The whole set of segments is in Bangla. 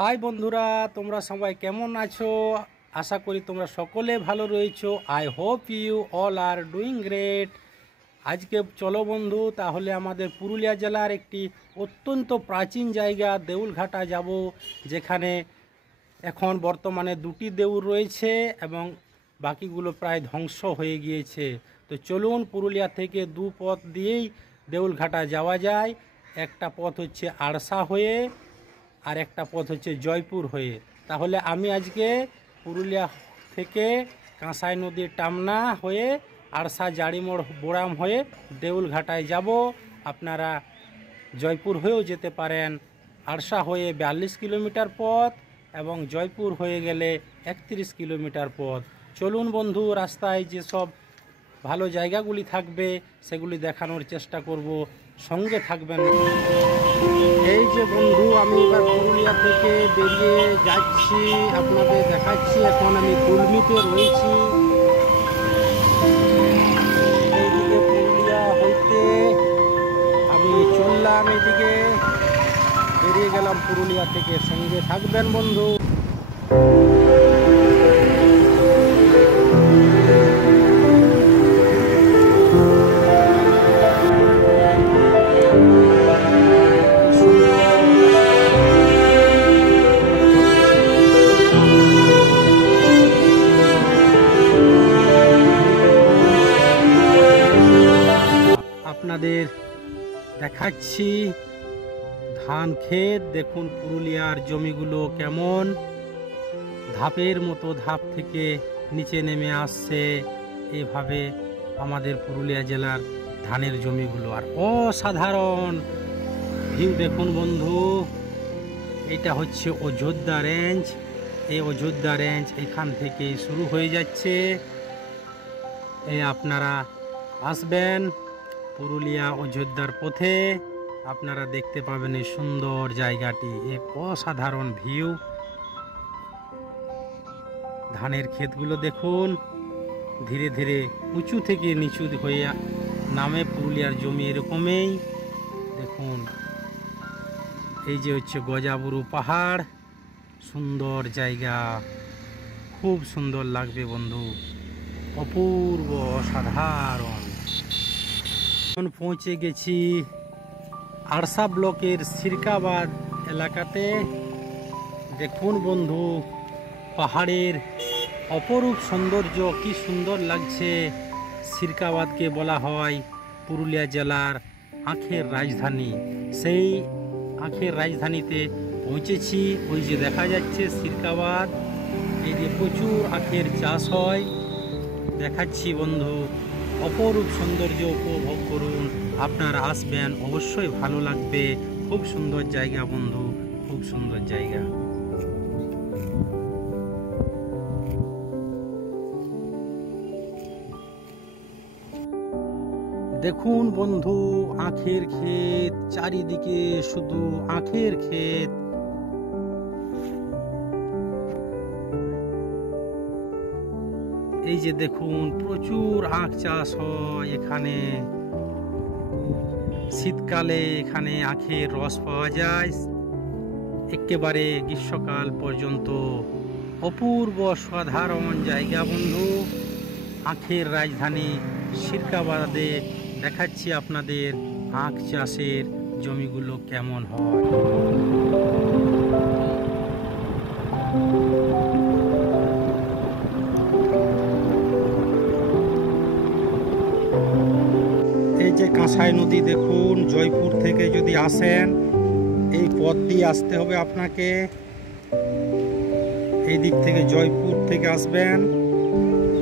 হাই বন্ধুরা, তোমরা সবাই কেমন আছো? আশা করি তোমরা সকলে ভালো রয়েছো। I hope you all are doing great. আজকে চলো বন্ধু, তাহলে আমাদের পুরুলিয়া জেলার একটি অত্যন্ত প্রাচীন জায়গা দেউলঘাটা যাব, যেখানে এখন বর্তমানে দুটি দেউল রয়েছে এবং বাকিগুলো প্রায় ধ্বংস হয়ে গিয়েছে। তো চলুন, পুরুলিয়া থেকে দু পথ দিয়েই দেউলঘাটা যাওয়া যায়। একটা পথ হচ্ছে আড়সা হয়ে, আর একটা পথ হচ্ছে জয়পুর হয়ে। তাহলে আমি আজকে পুরুলিয়া থেকে কাঁসাই নদীর টামনা হয়ে আড়সা জাড়িমোড় বোড়াম হয়ে দেউলঘাটায় যাব। আপনারা জয়পুর হয়েও যেতে পারেন। আড়সা হয়ে 42 কিলোমিটার পথ এবং জয়পুর হয়ে গেলে 31 কিলোমিটার পথ। চলুন বন্ধু, রাস্তায় যেসব ভালো জায়গাগুলি থাকবে সেগুলি দেখানোর চেষ্টা করব, সঙ্গে থাকবেন। এই যে বন্ধু, আমি এবার পুরুলিয়া থেকে বেরিয়ে যাচ্ছি, আপনাদের দেখাচ্ছি। এখন আমি কুলমিতে রয়েছি। এইদিকে পুরুলিয়া হইতে আমি চললাম, এদিকে বেরিয়ে গেলাম পুরুলিয়া থেকে। সঙ্গে থাকবেন বন্ধু। আপনাদের দেখাচ্ছি ধান ক্ষেত। দেখুন পুরুলিয়ার জমিগুলো কেমন ধাপের মতো ধাপ থেকে নিচে নেমে আসছে। এভাবে আমাদের পুরুলিয়া জেলার ধানের জমিগুলো, আর অসাধারণ ভিউ দেখুন বন্ধু। এটা হচ্ছে অযোধ্যা রেঞ্জ। এই অযোধ্যা রেঞ্জ এখান থেকে শুরু হয়ে যাচ্ছে। আপনারা আসবেন পুরুলিয়া অযোধ্যার পথে, আপনারা দেখতে পাবেন এই সুন্দর জায়গাটি, এক অসাধারণ ভিউ। ধানের ক্ষেতগুলো দেখুন, ধীরে ধীরে উঁচু থেকে নিচু হয়ে নামে পুরুলিয়ার জমি। এরকমই দেখুন, এই যে হচ্ছে গজাবুরু পাহাড়, সুন্দর জায়গা, খুব সুন্দর লাগবে বন্ধু, অপূর্ব অসাধারণ। পৌঁছে গেছি আড়সা ব্লকের সিরকাবাদ এলাকাতে। দেখুন বন্ধু, পাহাড়ের অপরূপ সৌন্দর্য, কি সুন্দর লাগছে। সিরকাবাদকে বলা হয় পুরুলিয়া জেলার আখের রাজধানী। সেই আখের রাজধানীতে পৌঁছেছি। ওই যে দেখা যাচ্ছে সিরকাবাদ, এই যে প্রচুর আখের চাষ হয়। দেখাচ্ছি বন্ধু, অপরূপ সৌন্দর্য উপভোগ করুন। আপনারা আসবেন, অবশ্যই ভালো লাগবে। খুব সুন্দর জায়গা বন্ধু, খুব সুন্দর জায়গা। দেখুন বন্ধু, আখের ক্ষেত, চারিদিকে শুধু আখের ক্ষেত। এই যে দেখুন, প্রচুর আখ চাষ হয় এখানে। শীতকালে এখানে আখের রস পাওয়া যায় একেবারে গ্রীষ্মকাল পর্যন্ত। অপূর্ব সাধারণ জায়গা বন্ধু, আখের রাজধানী সিরকাবাদে। দেখাচ্ছি আপনাদের আখ চাষের জমিগুলো কেমন হয়। এই যে কাঁসাই নদী দেখুন, জয়পুর থেকে যদি আসেন এই পথ দিয়ে আসতে হবে আপনাকে। এই দিক থেকে জয়পুর থেকে আসবেন,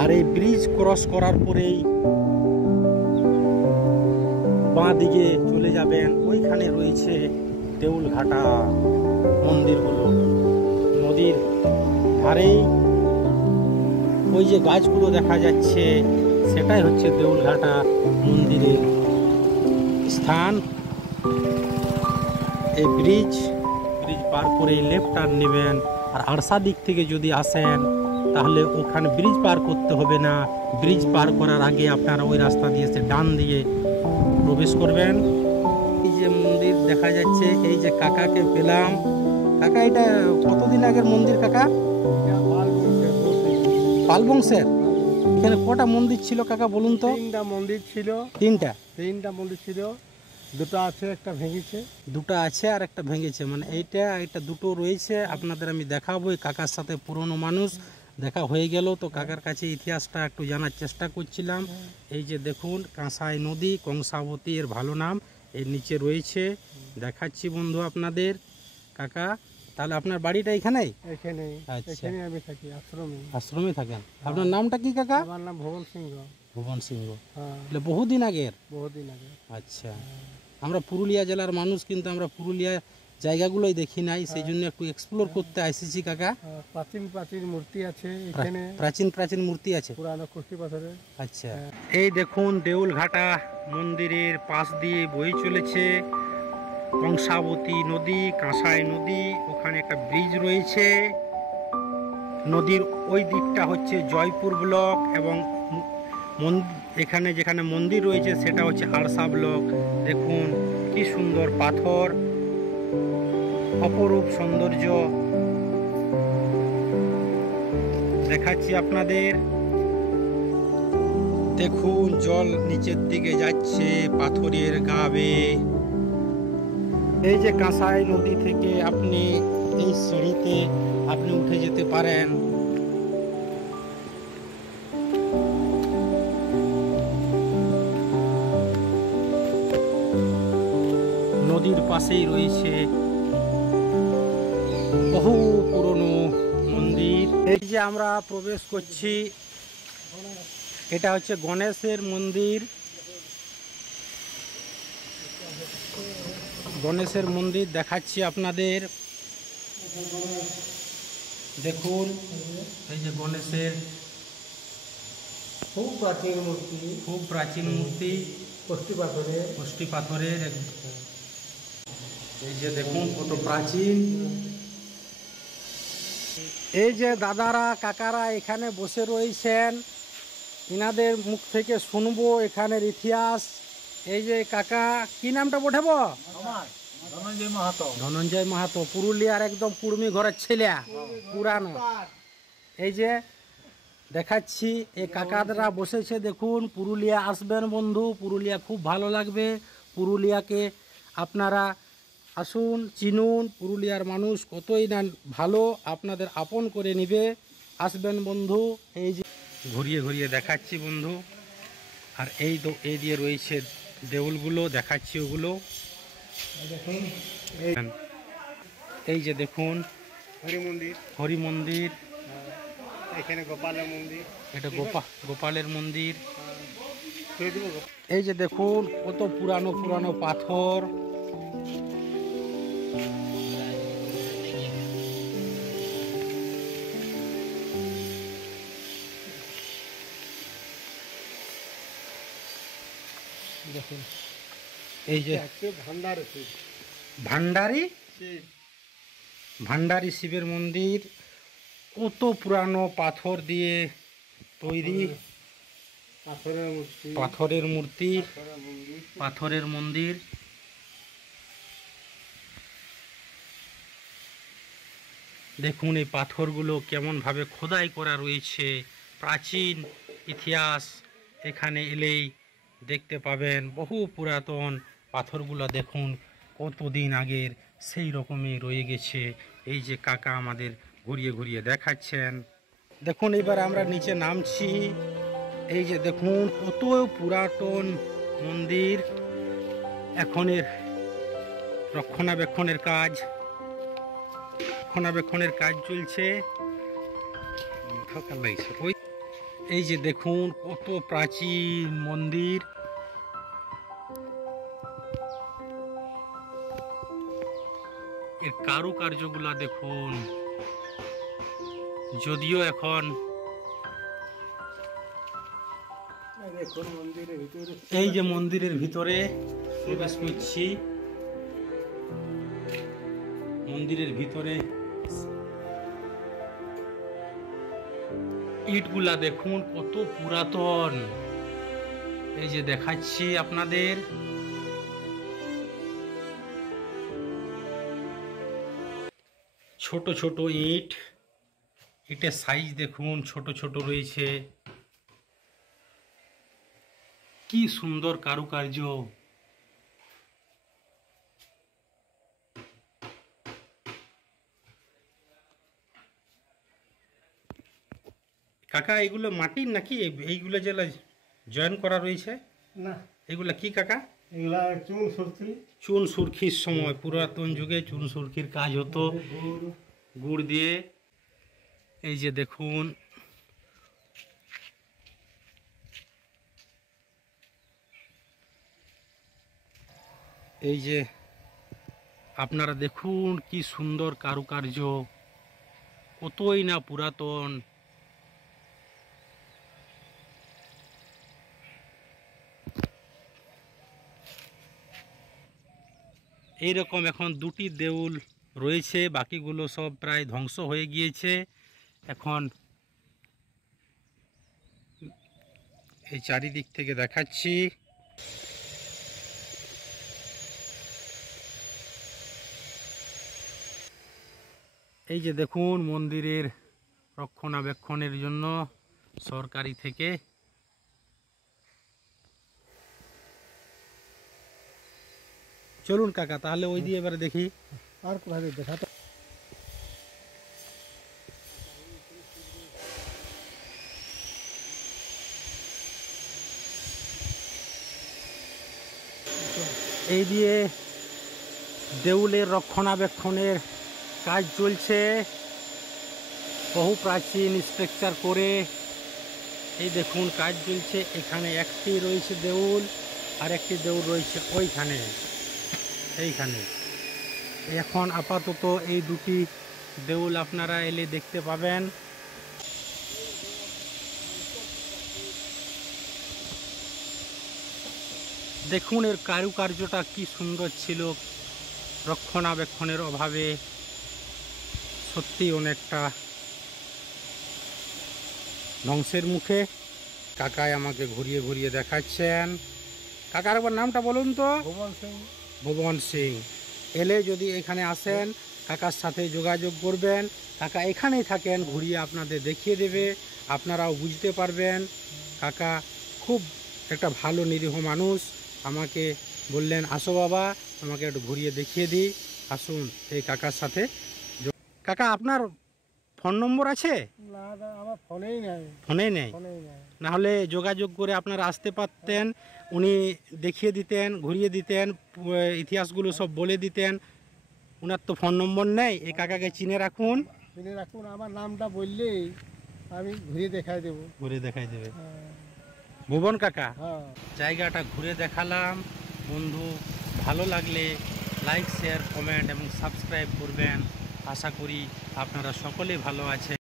আর এই ব্রিজ ক্রস করার পরেই বাঁ দিকে চলে যাবেন। ওইখানে রয়েছে দেউলঘাটা মন্দিরগুলো, নদীর ধারেই ওই যে গাছগুলো দেখা যাচ্ছে, সেটাই হচ্ছে দেউলঘাটা মন্দিরের স্থান। এই ব্রিজ পার করে লেফট টার্ন নেবেন। আর আড়সা দিক থেকে যদি আসেন তাহলে ওখানে ব্রিজ পার করতে হবে না। ব্রিজ পার করার আগে আপনারা ওই রাস্তা দিয়ে ডান দিয়ে প্রবেশ করবেন। এই যে মন্দির দেখা যাচ্ছে, এই যে কাকাকে পেলাম, কাকা এটা কতদিন আগের মন্দির কাকা? পাল বংশের। এখানে কটা মন্দির ছিল কাকা বলুন তো? তিনটা মন্দির ছিল। তিনটা মন্দির ছিল, দুটো আছে, একটা ভেঙেছে। দুটো আছে আর একটা ভেঙেছে, মানে এইটা এটা দুটো রয়েছে। আপনাদের আমি দেখাবো। এই কাকার সাথে পুরনো মানুষ দেখা হয়ে গেল, তো কাকার কাছে ইতিহাসটা একটু জানার চেষ্টা করছিলাম। এই যে দেখুন কাঁসাই নদী, কংসাবতী এর ভালো নাম, এর নিচে রয়েছে। দেখাচ্ছি বন্ধু আপনাদের। কাকা তাহলে আপনার বাড়িটা এখানেই? এখানে। আচ্ছা। এখানে আমি থাকি, আশ্রমে। আশ্রমে থাকেন। আপনার নামটা কি কাকা? আমার নাম ভুবন সিংহ। ভুবন সিংহ। হ্যাঁ, એટલે বহুদিন আগের? বহুদিন আগে। আচ্ছা। আমরা পুরুলিয়া জেলার মানুষ, কিন্তু আমরা পুরুলিয়া জায়গাগুলোই দেখি নাই, সেই জন্য একটু এক্সপ্লোর করতে এসেছি কাকা। প্রাচীন প্রাচীন মূর্তি আছে এখানে, প্রাচীন প্রাচীন মূর্তি আছে। পুরানো কুষ্টি পাথরের। আচ্ছা। এই দেখুন দেউলঘাটা মন্দিরের পাশ দিয়ে বয়ে চলেছে কংসাবতী নদী, কাঁসাই নদী। ওখানে একটা ব্রিজ রয়েছে। নদীর ওই দিকটা হচ্ছে জয়পুর ব্লক, এবং এখানে যেখানে মন্দির রয়েছে সেটা হচ্ছে আড়সা ব্লক। দেখুন কি সুন্দর পাথর, অপরূপ সৌন্দর্য দেখাচ্ছি আপনাদের। দেখুন জল নিচের দিকে যাচ্ছে পাথরের গা বেয়ে। এই যে কাঁসাই নদী থেকে আপনি এই সিঁড়িতে আপনি উঠে যেতে পারেন। নদীর পাশেই রয়েছে বহু পুরনো মন্দির। এই যে আমরা প্রবেশ করছি, এটা হচ্ছে গণেশের মন্দির। গণেশের মন্দির দেখাচ্ছি আপনাদের। দেখুন এই যে গণেশের খুব প্রাচীন মূর্তি, খুব প্রাচীন মূর্তি, কষ্টি পাথরের। এই যে দেখুন কত প্রাচীন। এই যে দাদারা কাকারা এখানে বসে রয়েছেন, ইনাদের মুখ থেকে শুনবো এখানের ইতিহাস। এই যে কাকা কি নামটা বঠাবো? ধনঞ্জয় মাহাতো। ধনঞ্জয় মাহাতো, পুরুলিয়ার একদম কুর্মি ঘরের ছেলে, পুরানো। এই যে দেখাচ্ছি এই কাকারা বসেছে, দেখুন। পুরুলিয়া আসবেন বন্ধু, পুরুলিয়া খুব ভালো লাগবে। পুরুলিয়াকে আপনারা আসুন, চিনুন। পুরুলিয়ার মানুষ কতই না ভালো, আপনাদের আপন করে নিবে। আসবেন বন্ধু। এই যে ঘুরিয়ে ঘুরিয়ে দেখাচ্ছি বন্ধু। আর এই এই দিয়ে রয়েছে দেউলগুলো, দেখাচ্ছি ওগুলো। দেখুন এই যে দেখুন হরি মন্দির, হরি মন্দির। এখানে গোপালের মন্দির, এটা গোপালের মন্দির। এই যে দেখুন কত পুরানো পুরানো পাথর। দেখুন এই যে ভান্ডারি ভান্ডারি শিবের মন্দির। কত পুরানো পাথর দিয়ে তৈরি, পাথরের মূর্তি, পাথরের মন্দির। দেখুন এই পাথরগুলো কেমন ভাবে খোদাই করা রয়েছে, প্রাচীন ইতিহাস। এখানে এলেই দেখতে পাবেন বহু পুরাতন পাথরগুলো। দেখুন কতদিন আগের, সেই রকমই রয়ে গেছে। এই যে কাকা আমাদের ঘুরিয়ে ঘুরিয়ে দেখাচ্ছেন। দেখুন এবার আমরা নিচে নামছি। এই যে দেখুন কত পুরাতন মন্দির। এখনের রক্ষণাবেক্ষণের কাজ চলছে। এই যে দেখুন কত প্রাচীন মন্দির। এর কারুকার্যগুলা দেখুন। যদিও এখন এই যে মন্দিরের ভিতরে প্রবেশ করছি, মন্দিরের ভিতরে ইটগুলা দেখুন কত পুরাতন। এই যে দেখাচ্ছি আপনাদের। ছোট ছোট ইট, ইটের সাইজ দেখুন ছোট ছোট রয়েছে। কি সুন্দর কারুকার্য। কাকা এগুলো মাটির নাকি? এইগুলো যেগুলো জয়েন করা রয়েছে না, এগুলা কি কাকা? এগুলা চুন সরছি। চুন সুরখির সময় পুরাতন যুগে চুন সুরখির কাজ হতো গুড় দিয়ে। এই যে দেখুন এই যে আপনারা দেখুন কি সুন্দর কারুকার্য, কতই না পুরাতন। এইরকম এখন দুটি দেউল রয়েছে, বাকিগুলো সব প্রায় ধ্বংস হয়ে গিয়েছে। এখন এই চারিদিক থেকে দেখাচ্ছি। এই যে দেখুন মন্দিরের রক্ষণাবেক্ষণের জন্য সরকারি থেকে চলুন কাকা তাহলে ওই দিয়ে এবারে দেখি। আর কোথায় দেখাতে? এই দিয়ে দেউলের রক্ষণাবেক্ষণের কাজ চলছে, বহু প্রাচীন স্ট্রাকচার করে। এই দেখুন কাজ চলছে। এখানে একটি রয়েছে দেউল, আর একটি দেউল রয়েছে ওইখানে, এইখানে। এখন আপাতত এই দুটি দেউল আপনারা এলে দেখতে পাবেন। দেখুন এর কারুকার্যটা কি সুন্দর ছিল, রক্ষণাবেক্ষণের অভাবে সত্যি অনেকটা ধ্বংসের মুখে। কাকাই আমাকে ঘুরিয়ে ঘুরিয়ে দেখাচ্ছেন। কাকার একবার নামটা বলুন তো? ভুবন সিং। ভুবন সিং। এলে যদি এখানে আসেন কাকার সাথে যোগাযোগ করবেন। কাকা এখানেই থাকেন, ঘুরিয়ে আপনাদের দেখিয়ে দেবে, আপনারাও বুঝতে পারবেন। কাকা খুব একটা ভালো নিরীহ মানুষ। আমাকে বললেন আসো বাবা আমাকে একটু ঘুরিয়ে দেখিয়ে দিই, আসুন এই কাকার সাথে। কাকা আপনার ফোন নম্বর আছে? না, আমার ফোনেই নাই। ফোনেই নেই? ফোনেই নাই। না হলে যোগাযোগ করে আপনারা আসতে পারতেন, উনি দেখিয়ে দিতেন, ঘুরিয়ে দিতেন, ইতিহাসগুলো সব বলে দিতেন। ওনার তো ফোন নম্বর নেই। এই কাকাকে চিনে রাখুন। চিনে রাখুন, আমার নামটা বললেই আমি ঘুরিয়ে দেখাই দেবো। ঘুরে দেখাই দেবে। হ্যাঁ। ভুবন কাকা, হ্যাঁ। জায়গাটা ঘুরে দেখালাম। বন্ধু ভালো লাগলে লাইক শেয়ার কমেন্ট এবং সাবস্ক্রাইব করবেন। আশা করি আপনারা সকলে ভালো আছেন।